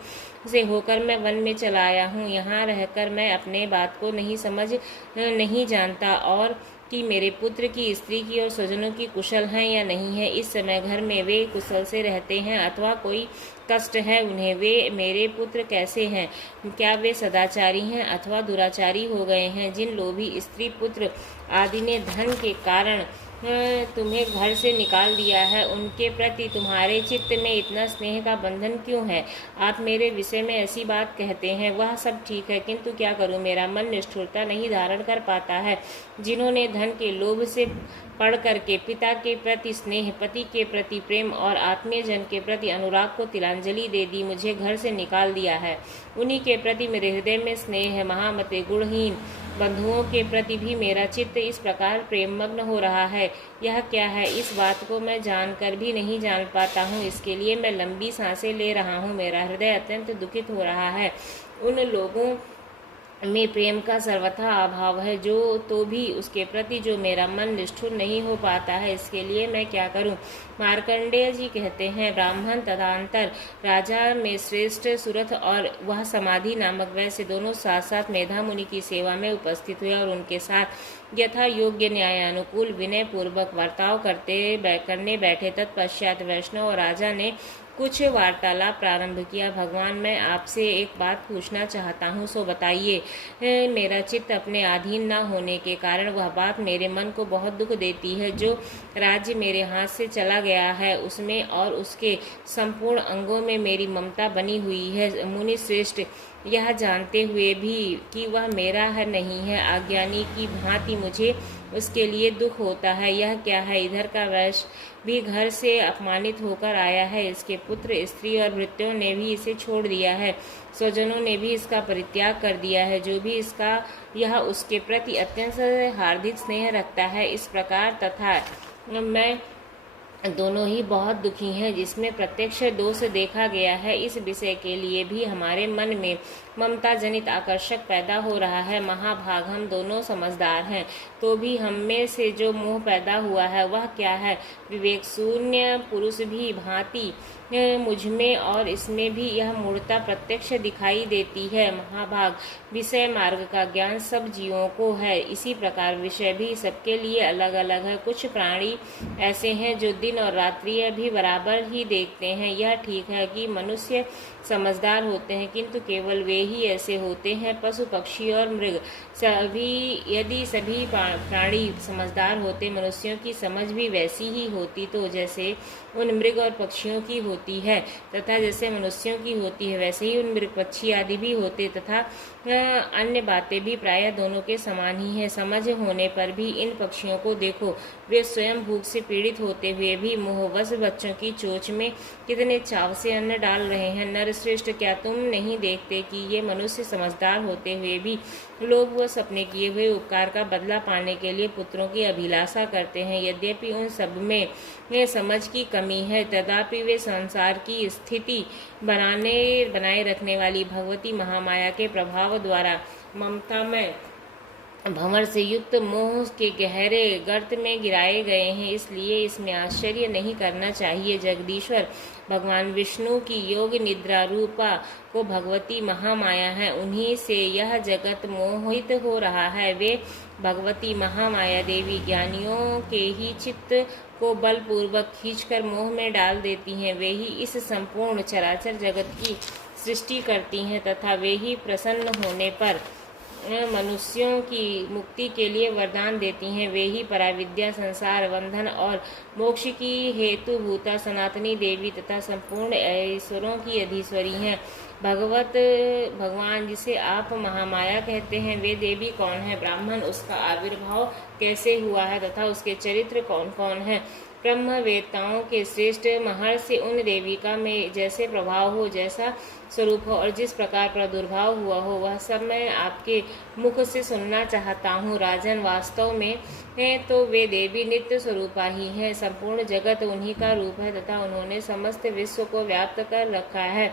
से होकर मैं वन में चला आया हूँ। यहाँ रहकर मैं अपने बात को नहीं जानता और कि मेरे पुत्र की, स्त्री की और स्वजनों की कुशल हैं या नहीं है। इस समय घर में वे कुशल से रहते हैं अथवा कोई कष्ट है उन्हें। वे मेरे पुत्र कैसे हैं? क्या वे सदाचारी हैं अथवा दुराचारी हो गए हैं? जिन लोभी स्त्री, पुत्र आदि ने धन के कारण तुम्हें घर से निकाल दिया है, उनके प्रति तुम्हारे चित्त में इतना स्नेह का बंधन क्यों है? आप मेरे विषय में ऐसी बात कहते हैं, वह सब ठीक है, किंतु क्या करूं, मेरा मन निष्ठुरता नहीं धारण कर पाता है। जिन्होंने धन के लोभ से पढ़ करके पिता के प्रति स्नेह, पति के प्रति प्रेम और आत्मीय जन के प्रति अनुराग को तिलांजलि दे दी, मुझे घर से निकाल दिया है, उन्हीं के प्रति मेरे हृदय में स्नेह है। महामते, गुणहीन बंधुओं के प्रति भी मेरा चित्त इस प्रकार प्रेममग्न हो रहा है। यह क्या है? इस बात को मैं जानकर भी नहीं जान पाता हूँ। इसके लिए मैं लंबी सांसें ले रहा हूँ। मेरा हृदय अत्यंत दुखित हो रहा है। उन लोगों में प्रेम का सर्वथा अभाव है जो तो भी उसके प्रति जो मेरा मन निष्ठुर नहीं हो पाता है। इसके लिए मैं क्या करूं? मार्कंडेय जी कहते हैं, ब्राह्मण तदंतर राजा में श्रेष्ठ सुरथ और वह समाधि नामक वैश्य दोनों साथ साथ मेधा मुनि की सेवा में उपस्थित हुए और उनके साथ यथा योग्य न्यायानुकूल विनय पूर्वक वर्ताव करने बैठे। तत्पश्चात वैष्णव और राजा ने कुछ वार्तालाप प्रारंभ किया। भगवान, मैं आपसे एक बात पूछना चाहता हूँ, सो बताइए। मेरा चित्त अपने अधीन न होने के कारण वह बात मेरे मन को बहुत दुख देती है। जो राज्य मेरे हाथ से चला गया है उसमें और उसके संपूर्ण अंगों में मेरी ममता बनी हुई है। मुनि श्रेष्ठ, यह जानते हुए भी कि वह मेरा है नहीं है, अज्ञानी की भांति मुझे उसके लिए दुख होता है। यह क्या है? इधर का वैश्य भी घर से अपमानित होकर आया है। इसके पुत्र, स्त्री और भृत्यों ने भी इसे छोड़ दिया है। स्वजनों ने भी इसका परित्याग कर दिया है। जो भी इसका यह उसके प्रति अत्यंत हार्दिक स्नेह रखता है। इस प्रकार तथा मैं दोनों ही बहुत दुखी हैं, जिसमें प्रत्यक्ष दोष देखा गया है। इस विषय के लिए भी हमारे मन में ममता जनित आकर्षक पैदा हो रहा है। महाभाग, हम दोनों समझदार हैं, तो भी हम में से जो मोह पैदा हुआ है वह क्या है? विवेक शून्य पुरुष भी भांति मुझमें और इसमें भी यह मूढ़ता प्रत्यक्ष दिखाई देती है। महाभाग, विषय मार्ग का ज्ञान सब जीवों को है, इसी प्रकार विषय भी सबके लिए अलग अलग है। कुछ प्राणी ऐसे हैं जो दिन और रात्रि भी बराबर ही देखते हैं। यह ठीक है कि मनुष्य समझदार होते हैं, किंतु केवल वे ही ऐसे होते हैं। पशु, पक्षी और मृग यदि सभी प्राणी समझदार होते, मनुष्यों की समझ भी वैसी ही होती तो जैसे उन मृग और पक्षियों की होती है तथा जैसे मनुष्यों की होती है, वैसे ही उन मृग, पक्षी आदि भी होते तथा अन्य बातें भी प्रायः दोनों के समान ही है। समझ होने पर भी इन पक्षियों को देखो, वे स्वयं भूख से पीड़ित होते हुए भी मोहवश बच्चों की चोंच में कितने चाव से अन्न डाल रहे हैं। नरश्रेष्ठ, क्या तुम नहीं देखते कि ये मनुष्य समझदार होते हुए भी लोग व सपने किए हुए उपकार का बदला पाने के लिए पुत्रों की अभिलाषा करते हैं? यद्यपि उन सब में समझ की कमी है, तथापि वे संसार की स्थिति बनाए रखने वाली भगवती महामाया के प्रभाव द्वारा ममता में भंवर से युक्त मोह के गहरे गर्त में गिराए गए हैं। इसलिए इसमें आश्चर्य नहीं करना चाहिए। जगदीश्वर भगवान विष्णु की योग निद्रा रूपा को भगवती महामाया है, उन्हीं से यह जगत मोहित हो रहा है। वे भगवती महामाया देवी ज्ञानियों के ही चित्त को बलपूर्वक खींचकर मोह में डाल देती हैं। वे ही इस संपूर्ण चराचर जगत की सृष्टि करती हैं तथा वे ही प्रसन्न होने पर मनुष्यों की मुक्ति के लिए वरदान देती हैं। वे ही पराविद्या, संसार बंधन और मोक्ष की हेतुभूता सनातनी देवी तथा संपूर्ण ऐश्वर्यों की अधीश्वरी हैं। भगवान जिसे आप महामाया कहते हैं, वे देवी कौन है? ब्राह्मण, उसका आविर्भाव कैसे हुआ है तथा उसके चरित्र कौन कौन है? ब्रह्मवेत्ताओं के श्रेष्ठ महर्षि उन देविका में जैसे प्रभाव हो, जैसा स्वरूप हो और जिस प्रकार प्रादुर्भाव हुआ हो, वह सब मैं आपके मुख से सुनना चाहता हूँ। राजन, वास्तव में तो वे देवी नित्य स्वरूपा ही हैं। संपूर्ण जगत उन्हीं का रूप है तथा उन्होंने समस्त विश्व को व्याप्त कर रखा है।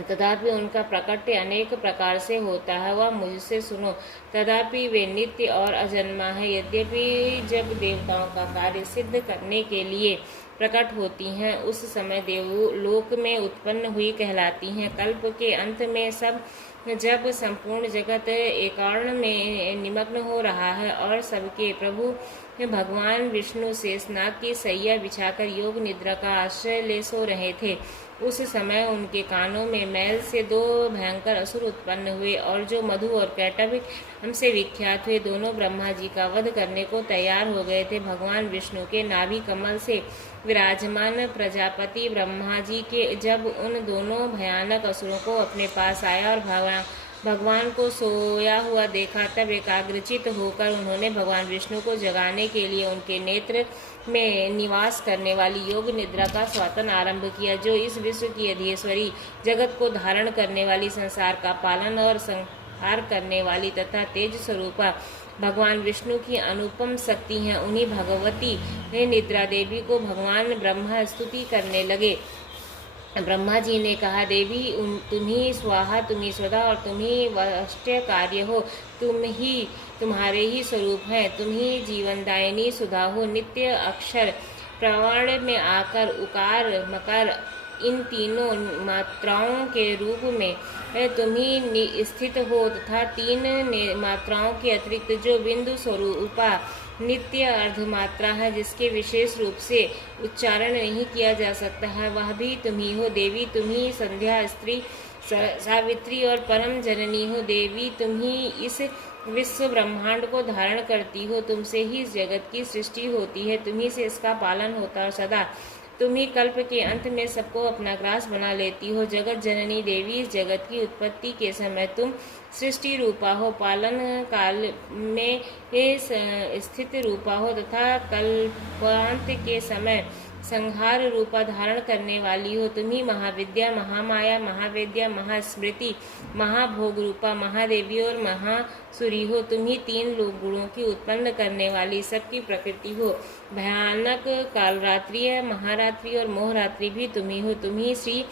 तथापि उनका प्रकट्य अनेक प्रकार से होता है, वह मुझसे सुनो। तथापि वे नित्य और अजन्मा है। यद्यपि जब देवताओं का कार्य सिद्ध करने के लिए प्रकट होती हैं, उस समय देवलोक में उत्पन्न हुई कहलाती हैं। कल्प के अंत में जब संपूर्ण जगत एकार्ण में निमग्न हो रहा है और सबके प्रभु भगवान विष्णु शेषनाग की सैया बिछाकर योग निद्रा का आश्रय ले सो रहे थे, उस समय उनके कानों में मैल से दो भयंकर असुर उत्पन्न हुए और जो मधु और कैटभ हमसे विख्यात हुए, दोनों ब्रह्मा जी का वध करने को तैयार हो गए थे। भगवान विष्णु के नाभि कमल से विराजमान प्रजापति ब्रह्मा जी के जब उन दोनों भयानक असुरों को अपने पास आया और भगवान को सोया हुआ देखा, तब एकाग्रचित होकर उन्होंने भगवान विष्णु को जगाने के लिए उनके नेत्र में निवास करने वाली योग निद्रा का स्वातन आरंभ किया, जो इस विश्व की अधीश्वरी, जगत को धारण करने वाली, संसार का पालन और संहार करने वाली तथा तेज स्वरूपा भगवान विष्णु की अनुपम शक्ति हैं। उन्हीं भगवती निद्रा देवी को भगवान ब्रह्मा स्तुति करने लगे। ब्रह्मा जी ने कहा, देवी तुम्ही स्वाहा, तुम्ही स्वधा और तुम्ही वष्ट्य कार्य हो। तुम्हारे ही स्वरूप हैं। तुम्ही जीवनदायिनी सुधा हो। नित्य अक्षर प्रवर्ण में आकर उकार मकार इन तीनों मात्राओं के रूप में तुम्ही स्थित हो तथा तीन मात्राओं के अतिरिक्त जो बिंदु स्वरूपा नित्य अर्धमात्रा है, जिसके विशेष रूप से उच्चारण नहीं किया जा सकता है, वह भी तुम्ही हो। देवी तुम्ही संध्या, स्त्री, सावित्री और परम जननी हो। देवी तुम्ही इस विश्व ब्रह्मांड को धारण करती हो। तुमसे ही इस जगत की सृष्टि होती है, तुम्ही से इसका पालन होता है। सदा तुम्ही कल्प के अंत में सबको अपना ग्रास बना लेती हो। जगत जननी देवी, इस जगत की उत्पत्ति के समय तुम सृष्टि रूपा हो, पालन काल में स्थित रूपा हो तथा कल्पांत के समय संहार रूपा धारण करने वाली हो। तुम्ही महाविद्या, महामाया, महावेद्या, महास्मृति, महाभोग रूपा महादेवी और महासुरी हो। तुम्ही तीन लोक गुणों की उत्पन्न करने वाली सबकी प्रकृति हो। भयानक कालरात्रि, महारात्रि और मोहरात्रि भी तुम्ही हो। तुम्ही श्री,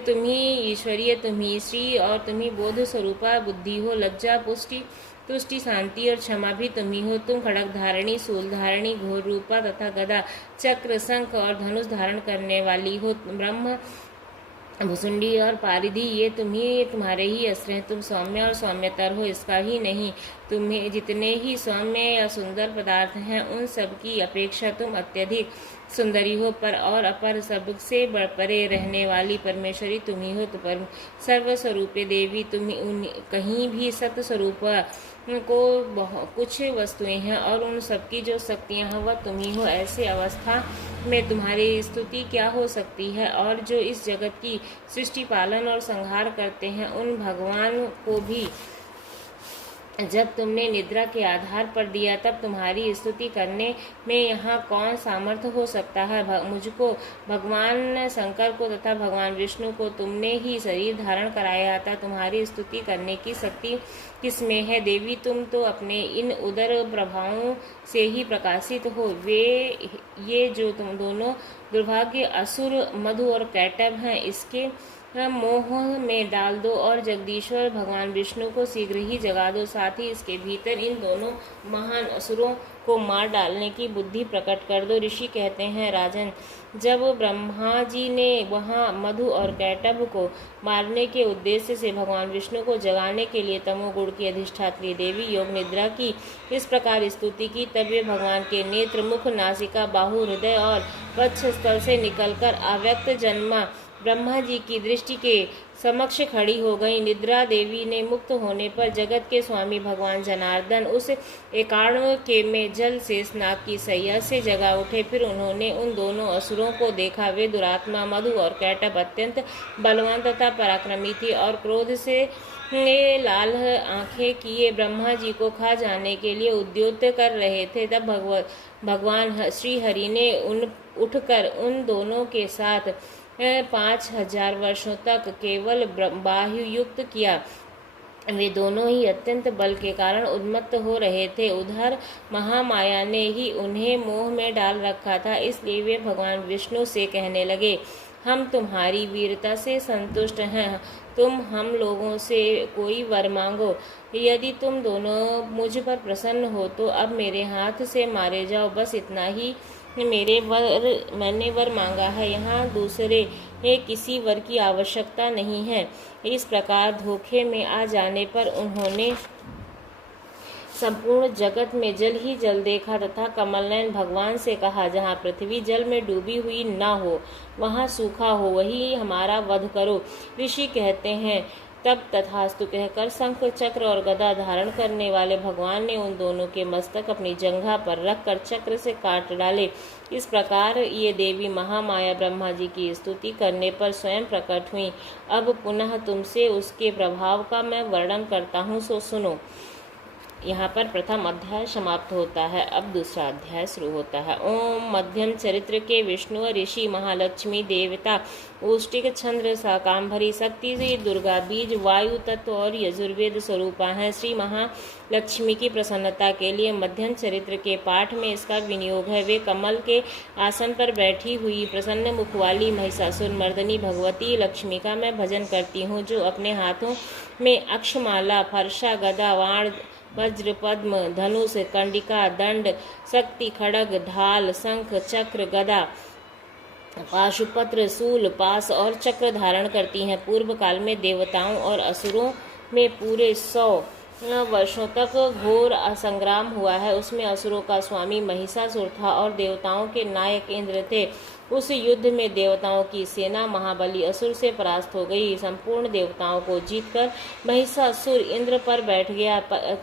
तुम्ही ईश्वरीय, तुम्ही श्री और तुम्ही बोध स्वरूपा बुद्धि हो। लज्जा, पुष्टि, तुष्टि, शांति और क्षमा भी तुम्ही हो। तुम खड़ग धारणी, शूल धारणी, घोर रूपा तथा गदा, चक्र, शंख और धनुष धारण करने वाली हो। ब्रह्म, भुसुंडी और पारिधि ये तुम्हारे ही अस्त्र हैं। तुम सौम्य और सौम्यतर हो, इसका ही नहीं, तुम्हें जितने ही सौम्य या सुंदर पदार्थ हैं, उन सब की अपेक्षा तुम अत्यधिक सुंदरी हो। पर और अपर सबसे परे रहने वाली परमेश्वरी तुम्ही हो। तुम सर्वस्वरूपे देवी, तुम्ही कहीं भी सत्य स्वरूप को कुछ वस्तुएं हैं और उन सबकी जो शक्तियां हैं वह तुम्ही हो। ऐसे अवस्था में तुम्हारी स्तुति क्या हो सकती है? और जो इस जगत की सृष्टि, पालन और संहार करते हैं, उन भगवान को भी जब तुमने निद्रा के आधार पर दिया, तब तुम्हारी स्तुति करने में यहाँ कौन सामर्थ्य हो सकता है? मुझको, भगवान शंकर को तथा भगवान विष्णु को तुमने ही शरीर धारण कराया था। तुम्हारी स्तुति करने की शक्ति किसमें है? देवी, तुम तो अपने इन उदर प्रभावों से ही प्रकाशित हो। ये जो तुम दोनों दुर्भाग्य असुर मधु और कैटभ हैं, इसके मोह में डाल दो और जगदीश्वर भगवान विष्णु को शीघ्र ही जगा दो। साथ ही इसके भीतर इन दोनों महान असुरों को मार डालने की बुद्धि प्रकट कर दो। ऋषि कहते हैं, राजन, जब ब्रह्मा जी ने वहाँ मधु और कैटभ को मारने के उद्देश्य से भगवान विष्णु को जगाने के लिए तमोगुण की अधिष्ठात्री देवी योग निद्रा की इस प्रकार स्तुति की, तब वे भगवान के नेत्र, मुख, नासिका, बाहु, हृदय और वक्ष स्थल से निकलकर अव्यक्त जन्मा ब्रह्मा जी की दृष्टि के समक्ष खड़ी हो गई। निद्रा देवी ने मुक्त होने पर जगत के स्वामी भगवान जनार्दन उस एकार्ण के में जल से नाग की सैया से जगा उठे। फिर उन्होंने उन दोनों असुरों को देखा। वे दुरात्मा मधु और कैटभ अत्यंत बलवान तथा पराक्रमी थी और क्रोध से लाल आंखें किए ब्रह्मा जी को खा जाने के लिए उद्युत कर रहे थे। तब भगवान श्री हरि ने उठकर उन दोनों के साथ 5000 वर्षों तक केवल बाहु युक्त किया। वे दोनों ही अत्यंत बल के कारण उन्मत्त हो रहे थे। उधर महामाया ने ही उन्हें मोह में डाल रखा था, इसलिए वे भगवान विष्णु से कहने लगे, हम तुम्हारी वीरता से संतुष्ट हैं, तुम हम लोगों से कोई वर मांगो। यदि तुम दोनों मुझ पर प्रसन्न हो तो अब मेरे हाथ से मारे जाओ, बस इतना ही मैंने वर मांगा है, यहाँ दूसरे किसी वर की आवश्यकता नहीं है। इस प्रकार धोखे में आ जाने पर उन्होंने संपूर्ण जगत में जल ही जल देखा तथा कमलनयन भगवान से कहा, जहाँ पृथ्वी जल में डूबी हुई न हो वहाँ सूखा हो, वही हमारा वध करो। ऋषि कहते हैं, तब तथास्तु कहकर शंख चक्र और गदा धारण करने वाले भगवान ने उन दोनों के मस्तक अपनी जंघा पर रखकर चक्र से काट डाले। इस प्रकार ये देवी महामाया ब्रह्मा जी की स्तुति करने पर स्वयं प्रकट हुई। अब पुनः तुमसे उसके प्रभाव का मैं वर्णन करता हूँ, सो सुनो। यहाँ पर प्रथम अध्याय समाप्त होता है। अब दूसरा अध्याय शुरू होता है। ओम मध्यम चरित्र के विष्णु ऋषि महालक्ष्मी देवता औष्टिक छंद्र शाकांभरी शक्ति से दुर्गा बीज वायु तत्व और यजुर्वेद स्वरूपा हैं। श्री महालक्ष्मी की प्रसन्नता के लिए मध्यम चरित्र के पाठ में इसका विनियोग है। वे कमल के आसन पर बैठी हुई प्रसन्न मुख वाली महिषासुर मर्दनी भगवती लक्ष्मी का मैं भजन करती हूँ, जो अपने हाथों में अक्षमाला, फरसा, गदा, वाण, वज्र, पद्म, धनुष, कंडिका, दंड, शक्ति, खड़ग, ढाल, शंख, चक्र, गदा, पाशुपत्र, शूल, पास और चक्र धारण करती हैं। पूर्व काल में देवताओं और असुरों में पूरे 100 वर्षों तक घोर संग्राम हुआ है। उसमें असुरों का स्वामी महिषासुर था और देवताओं के नायक इंद्र थे। उस युद्ध में देवताओं की सेना महाबली असुर से परास्त हो गई। संपूर्ण देवताओं को जीतकर महिषासुर इंद्र पर बैठ गया।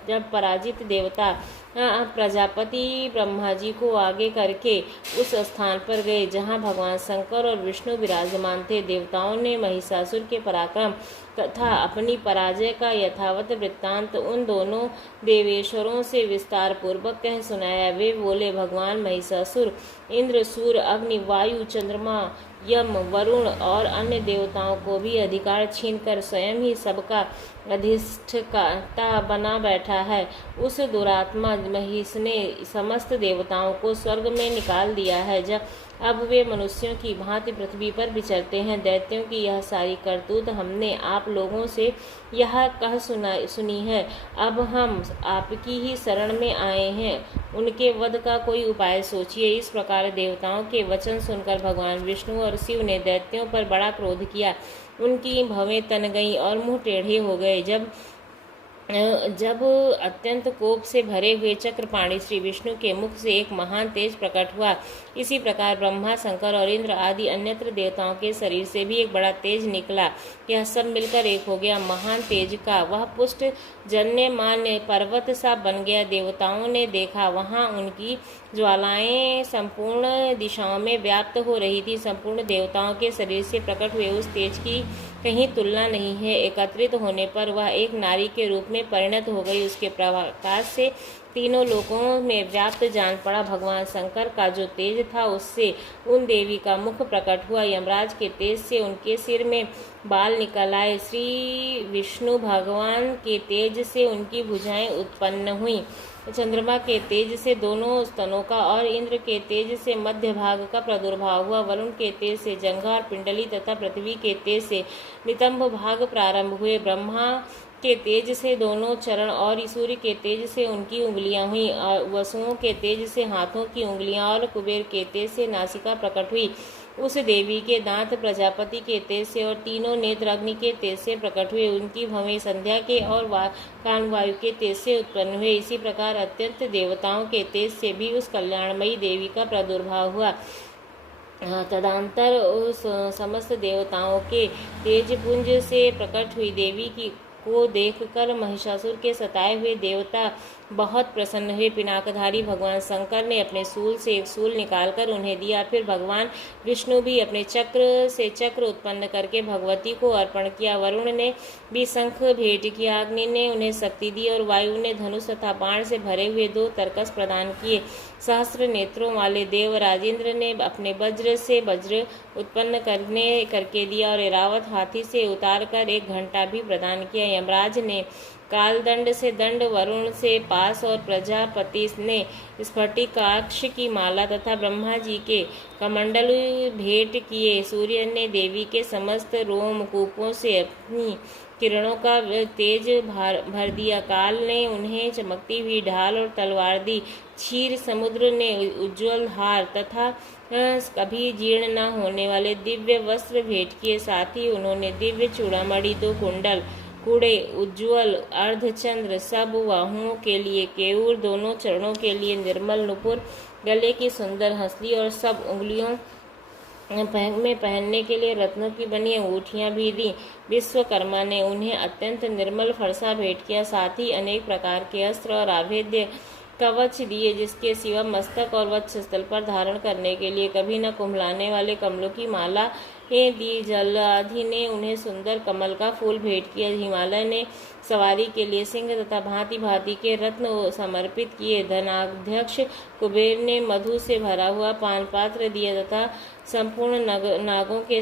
जब पराजित देवता प्रजापति ब्रह्मा जी को आगे करके उस स्थान पर गए जहां भगवान शंकर और विष्णु विराजमान थे। देवताओं ने महिषासुर के पराक्रम तथा अपनी पराजय का यथावत वृत्तांत उन दोनों देवेश्वरों से विस्तार पूर्वक कह सुनाया। वे बोले, भगवान महिषासुर इंद्र, सूर्य, अग्नि, वायु, चंद्रमा, यम, वरुण और अन्य देवताओं को भी अधिकार छीनकर स्वयं ही सबका अधिष्ठता बना बैठा है। उस दुरात्मा महिष ने समस्त देवताओं को स्वर्ग में निकाल दिया है। जब अब वे मनुष्यों की भांति पृथ्वी पर विचरते हैं। दैत्यों की यह सारी करतूत हमने आप लोगों से यह कह सुनी है। अब हम आपकी ही शरण में आए हैं, उनके वध का कोई उपाय सोचिए। इस प्रकार देवताओं के वचन सुनकर भगवान विष्णु और शिव ने दैत्यों पर बड़ा क्रोध किया। उनकी भवें तन गईं और मुंह टेढ़े हो गए। जब अत्यंत कोप से भरे हुए चक्रपाणी श्री विष्णु के मुख से एक महान तेज प्रकट हुआ, इसी प्रकार ब्रह्मा, शंकर और इंद्र आदि अन्यत्र देवताओं के शरीर से भी एक बड़ा तेज निकला। यह सब मिलकर एक हो गया। महान तेज का वह पुष्ट जन्यमान पर्वत सा बन गया। देवताओं ने देखा, वहां उनकी ज्वालाएं संपूर्ण दिशाओं में व्याप्त हो रही थी। संपूर्ण देवताओं के शरीर से प्रकट हुए उस तेज की कहीं तुलना नहीं है। एकत्रित होने पर वह एक नारी के रूप में परिणत हो गई। उसके प्रकाश से तीनों लोकों में व्याप्त जान पड़ा। भगवान शंकर का जो तेज था उससे उन देवी का मुख प्रकट हुआ। यमराज के तेज से उनके सिर में बाल निकल आए। श्री विष्णु भगवान के तेज से उनकी भुजाएं उत्पन्न हुईं। चंद्रमा के तेज से दोनों स्तनों का और इंद्र के तेज से मध्य भाग का प्रादुर्भाव हुआ। वरुण के तेज से जंघा और पिंडली तथा पृथ्वी के तेज से नितंब भाग प्रारंभ हुए। ब्रह्मा के तेज से दोनों चरण और सूर्य के तेज से उनकी उंगलियां हुई। वसुओं के तेज से हाथों की उंगलियां और कुबेर के तेज से नासिका प्रकट हुई। उस देवी के दांत प्रजापति के तेज से और तीनों नेत्र अग्नि के तेज से प्रकट हुए। उनकी भवें संध्या के और कान वायु के तेज से उत्पन्न हुए। इसी प्रकार अत्यंत देवताओं के तेज से भी उस कल्याणमयी देवी का प्रादुर्भाव हुआ। तदंतर उस समस्त देवताओं के तेजपुंज से प्रकट हुई देवी की को देखकर महिषासुर के सताए हुए देवता बहुत प्रसन्न हुए। पिनाकधारी भगवान शंकर ने अपने सूल से एक सूल निकालकर उन्हें दिया। फिर भगवान विष्णु भी अपने चक्र से चक्र उत्पन्न करके भगवती को अर्पण किया। वरुण ने भी शंख भेंट किया। अग्नि ने उन्हें शक्ति दी और वायु ने धनुष तथा बाण से भरे हुए 2 तरकस प्रदान किए। सहस्त्र नेत्रों वाले देव राजेंद्र ने अपने वज्र से वज्र उत्पन्न करके दिया और ऐरावत हाथी से उतार कर 1 घंटा भी प्रदान किया। यमराज ने कालदंड से दंड, वरुण से पास और प्रजापति ने स्फटिकाक्ष की माला तथा ब्रह्मा जी के कमंडल भेंट किए। सूर्य ने देवी के समस्त रोमकूपों से अपनी किरणों का तेज भर दिया। काल ने उन्हें चमकती हुई ढाल और तलवार दी। क्षीर समुद्र ने उज्ज्वल हार तथा कभी जीर्ण न होने वाले दिव्य वस्त्र भेंट किए। साथ ही उन्होंने दिव्य चूड़ामणि, 2 कुंडल, कुड़े, उज्ज्वल अर्धचंद्र, सब बाहुओं के लिए केयूर, दोनों चरणों के लिए निर्मल नुपुर, गले की सुंदर हंसली और सब उंगलियों में पहनने के लिए रत्नों की बनी अंगूठियां भी दी। विश्वकर्मा ने उन्हें अत्यंत निर्मल फरसा भेंट किया। साथ ही अनेक प्रकार के अस्त्र और अभेद्य कवच दिए, जिसके सिवा मस्तक और वक्षस्थल पर धारण करने के लिए कभी न कुम्हलाने वाले कमलों की माला दी। जलाधि ने उन्हें सुंदर कमल का फूल भेंट किया। हिमालय ने सवारी के लिए सिंह तथा भांति भांति के रत्न समर्पित किए। धनाध्यक्ष कुबेर ने मधु से भरा हुआ पान पात्र दिया तथा संपूर्ण नागों के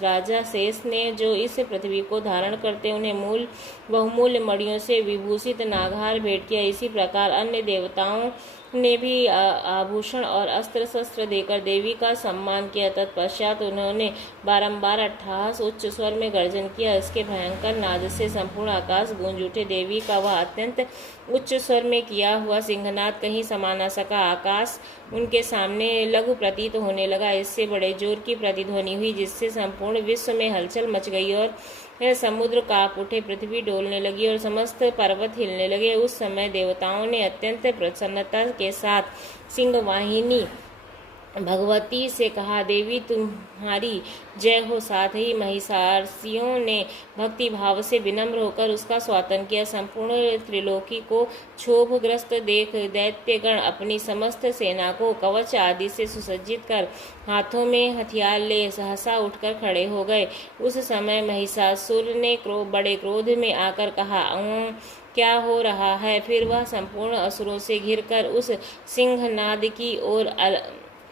राजा शेष ने, जो इस पृथ्वी को धारण करते, उन्हें बहुमूल्य मणियों से विभूषित नागहार भेंट किया। इसी प्रकार अन्य देवताओं ने भी आभूषण और अस्त्र शस्त्र देकर देवी का सम्मान किया। तत्पश्चात उन्होंने बारंबार अट्ठहास उच्च स्वर में गर्जन किया। इसके भयंकर नाद से संपूर्ण आकाश गूंज उठे। देवी का वह अत्यंत उच्च स्वर में किया हुआ सिंहनाद कहीं समा न सका। आकाश उनके सामने लघु प्रतीत होने लगा। इससे बड़े जोर की प्रतिध्वनि हुई, जिससे संपूर्ण विश्व में हलचल मच गई और समुद्र कांप उठे, पृथ्वी डोलने लगी और समस्त पर्वत हिलने लगे। उस समय देवताओं ने अत्यंत प्रसन्नता के साथ सिंहवाहिनी भगवती से कहा, देवी तुम्हारी जय हो। साथ ही महिषासियों ने भक्ति भाव से विनम्र होकर उसका स्वागत किया। संपूर्ण त्रिलोकी को क्षोभग्रस्त देख दैत्यगण अपनी समस्त सेना को कवच आदि से सुसज्जित कर हाथों में हथियार ले सहसा उठकर खड़े हो गए। उस समय महिषासुर ने बड़े क्रोध में आकर कहा, क्या हो रहा है? फिर वह संपूर्ण असुरों से घिरकर उस सिंहनाद की ओर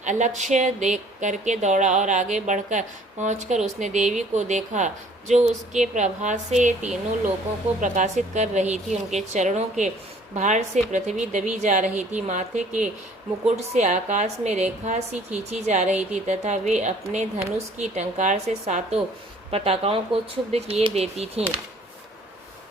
अलक्ष्य देख करके दौड़ा और आगे बढ़कर पहुंचकर उसने देवी को देखा, जो उसके प्रभा से तीनों लोकों को प्रकाशित कर रही थी। उनके चरणों के भार से पृथ्वी दबी जा रही थी। माथे के मुकुट से आकाश में रेखा सी खींची जा रही थी तथा वे अपने धनुष की टंकार से 7 पताकाओं को क्षुब्ध किए देती थीं।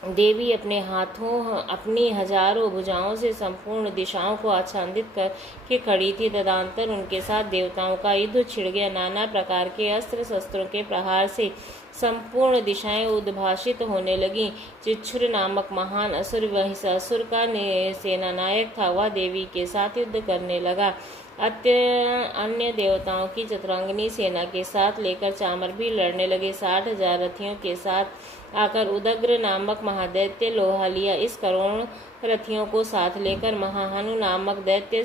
देवी अपने हाथों अपनी हजारों भुजाओं से संपूर्ण दिशाओं को आच्छादित करके खड़ी थी। तदंतर उनके साथ देवताओं का युद्ध छिड़ गया। नाना प्रकार के अस्त्र शस्त्रों के प्रहार से संपूर्ण दिशाएं उद्भाषित होने लगीं। चिच्छुर नामक महान असुर महिषासुर का सेनानायक था, वह देवी के साथ युद्ध करने लगा। अन्य देवताओं की चतुरंगिनी सेना के साथ लेकर चामर भी लड़ने लगे। 60,000 रथियों के साथ आकर उदग्र नामक महादैत्य लोहा लिया। इस करोड़ रथियों को साथ लेकर महाहनु नामक दैत्य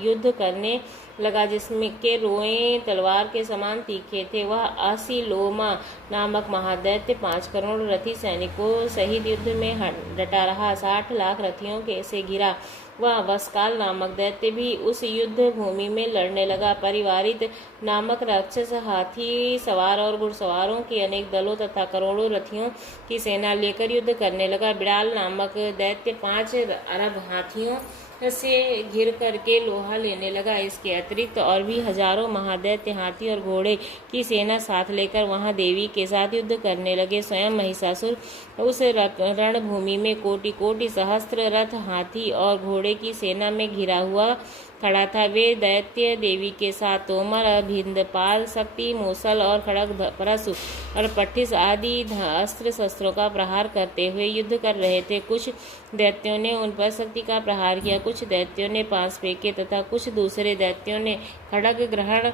युद्ध करने लगा, जिसमें के रोए तलवार के समान तीखे थे। वह आसीलोमा नामक महादैत्य 5 करोड़ रथी सैनिकों सहित युद्ध में डटा रहा। 60 लाख रथियों के से घिरा। वह वस्काल नामक दैत्य भी उस युद्ध भूमि में लड़ने लगा। परिवारित नामक राक्षस हाथी सवार और घुड़सवारों के अनेक दलों तथा करोड़ों रथियों की सेना लेकर युद्ध करने लगा। बिड़ाल नामक दैत्य 5 अरब हाथियों से घिर करके लोहा लेने लगा। इसके अतिरिक्त और भी हजारों महादैत्य हाथी और घोड़े की सेना साथ लेकर वहां देवी के साथ युद्ध करने लगे। स्वयं महिषासुर उस रणभूमि में कोटि कोटि सहस्त्र रथ, हाथी और घोड़े की सेना में घिरा हुआ खड़ा था। वे दैत्य देवी के साथ तोमर, भिंदपाल, शक्ति, मूसल और खड़ग, परशु और पट्टिस आदि अस्त्र शस्त्रों का प्रहार करते हुए युद्ध कर रहे थे। कुछ दैत्यों ने उन पर शक्ति का प्रहार किया, कुछ दैत्यों ने पास फेंके तथा कुछ दूसरे दैत्यों ने खड़ग ग्रहण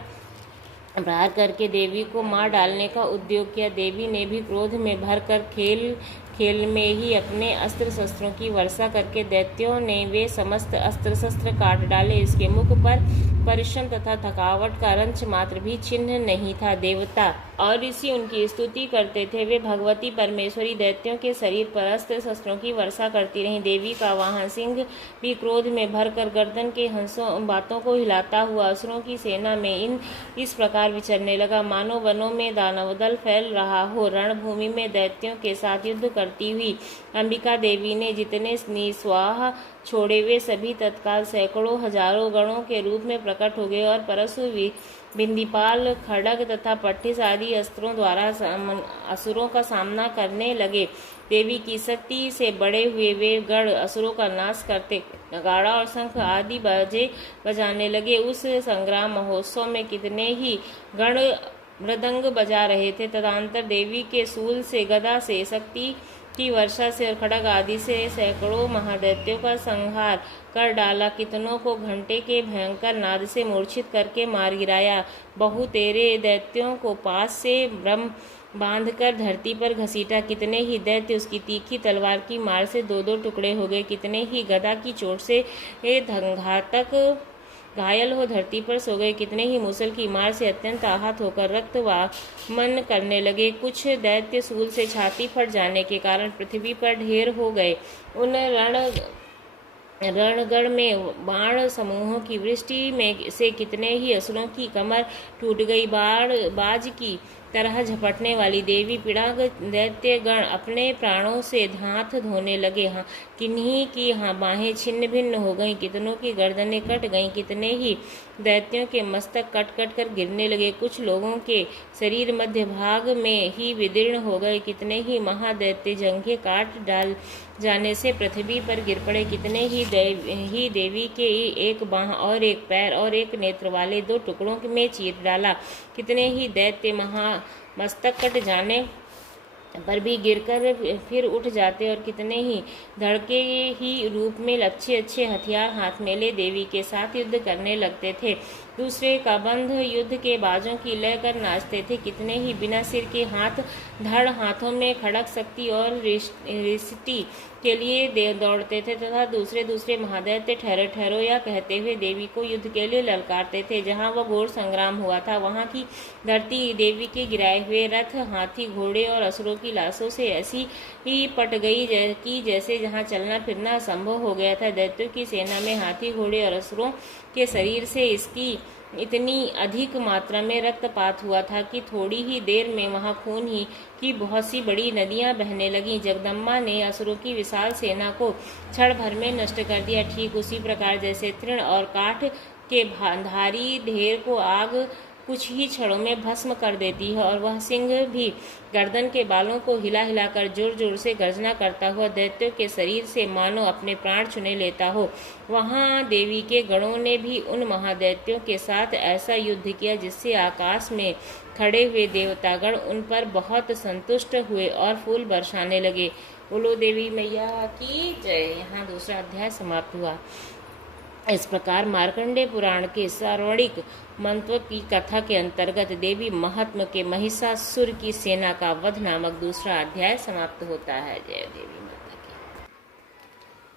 प्रहार करके देवी को मार डालने का उद्योग किया। देवी ने भी क्रोध में भरकर खेल खेल में ही अपने अस्त्र शस्त्रों की वर्षा करके दैत्यों ने वे समस्त अस्त्र शस्त्र काट डाले। इसके मुख पर परिश्रम तथा थकावट का रंच मात्र भी चिन्ह नहीं था। देवता और ऋषि उनकी स्तुति करते थे। वे भगवती परमेश्वरी दैत्यों के शरीर पर अस्त्र शस्त्रों की वर्षा करती रहीं। देवी का वाहन सिंह भी क्रोध में भरकर गर्दन के हंसों बातों को हिलाता हुआ असुरों की सेना में इस प्रकार विचरने लगा, मानो वनों में दानव दल फैल रहा हो। रणभूमि में दैत्यों के साथ युद्ध करती हुई अंबिका देवी ने जितने निस्वाह छोड़े वे सभी तत्काल सैकड़ों हजारों गणों के रूप में प्रकट हो गए और परशु बिंदीपाल खड्ग तथा पट्टिस आदि अस्त्रों द्वारा असुरों का सामना करने लगे। देवी की शक्ति से बड़े हुए वे गण असुरों का नाश करते नगाड़ा और शंख आदि बाजे बजाने लगे। उस संग्राम महोत्सव में कितने ही गण मृदंग बजा रहे थे। तदंतर देवी के शूल से, गदा से, शक्ति की वर्षा से और खड्ग आदि से सैकड़ों महादैत्यों का संहार कर डाला। कितनों को घंटे के भयंकर नाद से मूर्छित करके मार गिराया। बहुतेरे दैत्यों को पास से ब्रह्म बांधकर धरती पर घसीटा। कितने ही दैत्य उसकी तीखी तलवार की मार से दो दो टुकड़े हो गए। कितने ही गदा की चोट से घातक घायल हो धरती पर सो गए। कितने ही मूसल की मार से अत्यंत आहत होकर रक्त वामन करने लगे। कुछ दैत्य शूल से छाती फट जाने के कारण पृथ्वी पर ढेर हो गए। उन रणगढ़ में बाण समूहों की वृष्टि में से कितने ही असुरों की कमर टूट गई। बाज की तरह झपटने वाली देवी पीड़ाग दैत्य गण अपने प्राणों से हाथ धोने लगे। हाँ, किन्हीं की बाहें छिन्न भिन्न हो गईं, कितनों की गर्दनें कट गईं, कितने ही दैत्यों के मस्तक कट कट कर गिरने लगे। कुछ लोगों के शरीर मध्य भाग में ही विदीर्ण हो गए। कितने ही महादैत्य जंघे काट डाल जाने से पृथ्वी पर गिर पड़े। कितने ही देवी के एक बाह और एक पैर और एक नेत्र वाले दो टुकड़ों में चीर डाला। कितने ही दैत्य मस्तक कट जाने पर भी गिरकर फिर उठ जाते और कितने ही धड़के ही रूप में अच्छे अच्छे हथियार हाथ में ले देवी के साथ युद्ध करने लगते थे। दूसरे का बंध युद्ध के बाजों की लय कर नाचते थे। कितने ही बिना सिर के धड़ हाथों में खड़ग शक्ति और रिष्टि के लिए दौड़ते थे तथा दूसरे दूसरे महादैत्य ठहरो ठहरो या कहते हुए देवी को युद्ध के लिए ललकारते थे। जहाँ वह घोर संग्राम हुआ था वहाँ की धरती देवी के गिराए हुए रथ, हाथी, घोड़े और असुरों की लाशों से ऐसी ही पट गई कि जैसे जहाँ चलना फिरना असंभव हो गया था। दैत्यों की सेना में हाथी, घोड़े और असुरों के शरीर से इसकी इतनी अधिक मात्रा में रक्तपात हुआ था कि थोड़ी ही देर में वहां खून ही की बहुत सी बड़ी नदियां बहने लगीं। जगदम्बा ने असुरों की विशाल सेना को क्षण भर में नष्ट कर दिया। ठीक उसी प्रकार जैसे तृण और काठ के भारी ढेर को आग कुछ ही क्षणों में भस्म कर देती है और वह सिंह भी गर्दन के बालों को हिला हिलाकर जोर जोर से गर्जना करता हुआ दैत्यों के शरीर से मानो अपने प्राण चुने लेता हो। वहां देवी के गणों ने भी उन महादैत्यों के साथ ऐसा युद्ध किया जिससे आकाश में खड़े हुए देवतागण उन पर बहुत संतुष्ट हुए और फूल बरसाने लगे। बोलो देवी मैया की जय। यहाँ दूसरा अध्याय समाप्त हुआ। इस प्रकार मार्कंडेय पुराण के सार्वणिक मंत्व की कथा के अंतर्गत देवी महात्म के महिषासुर की सेना का वध नामक दूसरा अध्याय समाप्त होता है। जय देवी माता की।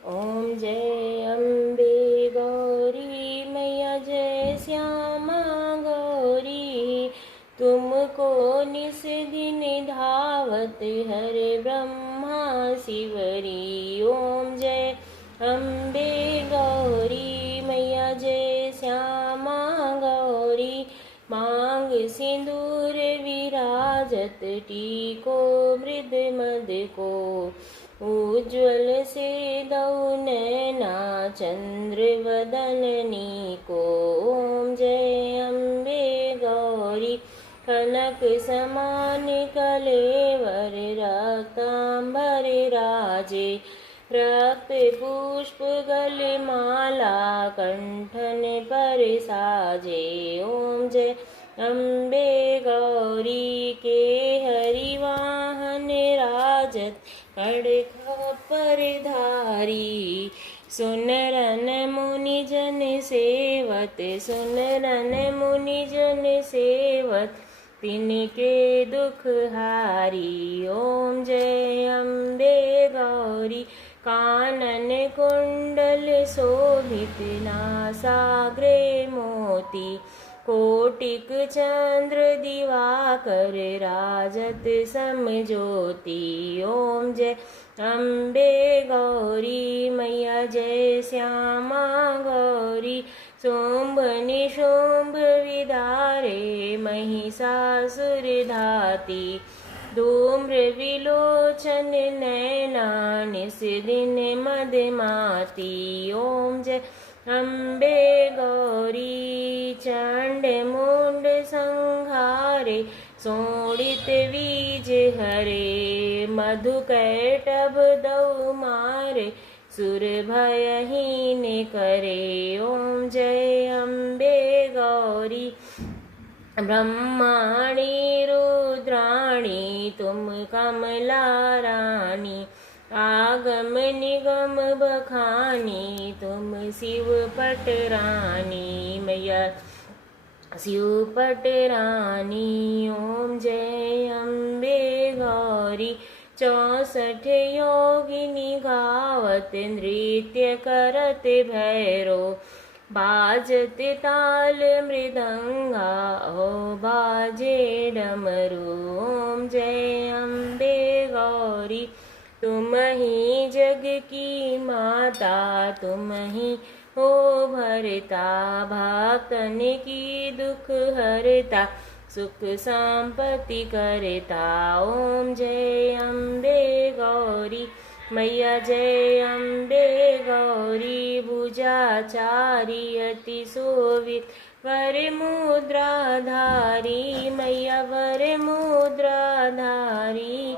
ओम जय अम्बे गौरी मैया जय श्यामा गौरी, तुमको निस दिन धावत हर ब्रह्मा शिवरी। ओम जय अम्बे गौरी मैया जय श्यामा गौरी, मांग सिंदूर विराजत टीको मृद मद को, उज्ज्वल से दौ नैना चंद्र वदननी को। ओम जय अम्बे गौरी कनक समान कलेवर रक्तांबर राजे, रक्त पुष्प गल माला कंठन पर साजे। ओम जय अम्बे गौरी के हरिवाहन राजत खपर धारी। सुनरन मुनि जन सेवत, सुनरन मुनि जन सेवत, तिनके दुख हारी। ओम जय अम्बे गौरी। कानन कुंडल शोभित, नासाग्रे मोती, कोटिक चंद्र दिवाकर, राजत समज्योति। ओम जय अम्बे गौरी मैया जय श्यामा गौरी। शुंभ निशुंभ विदारे, महिषासुर धाती, धूम्र विलोचन नैना, निस दिन मदमाती। ओम जय अम्बे गौरी। चंड मुंड संहारे, शोणित बीज हरे, मधु कैटभ दौ मारे, सुर भयहीन करे। ओम जय अम्बे गौरी। ब्रह्माणी रुद्राणी, तुम कमला रानी, आगम निगम बखानी, तुम शिव पट रानी। मैया शिव पट रानी। ओम जय अम्बे गौरी। 64 योगिनी गावत, नृत्य करत भैरो, बाजत ताल मृदंगा, ओ बाजे डमरू। ओम जय अम्बे गौरी। तुम ही जग की माता, तुम ही हो भरता, भक्तन की दुख हरता, सुख संपत्ति करता। ओम जय अम्बे गौरी। मैया जय अम्बे गौरी। भुजाचारी अति शोभित, वर मुद्राधारी, मैया वर मुद्राधारी।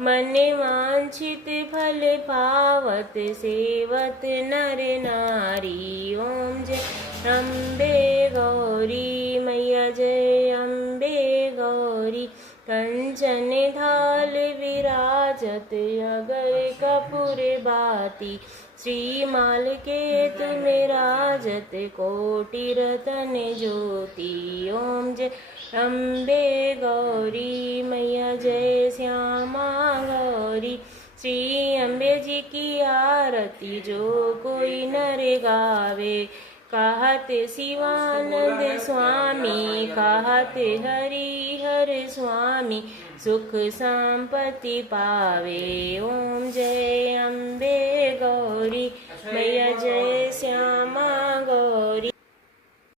मन वांछित फल पावत, सेवत नर नारी। ओम जय अम्बे गौरी। मैया जय अम्बे गौरी। कंचन थाल विराजत, अगर कपूर बाती, श्रीमाल के तुम राजत, कोटि रतन ज्योति। ओम जय अम्बे गौरी। मैया जय श्यामा गौरी। श्री अम्बे जी की आरती जो कोई नर गावे, कहत शिवानंद स्वामी, कहत हरि हर स्वामी, सुख संपत्ति पावे। ओम जय अम्बे गौरी। मैया जय श्यामा गौरी।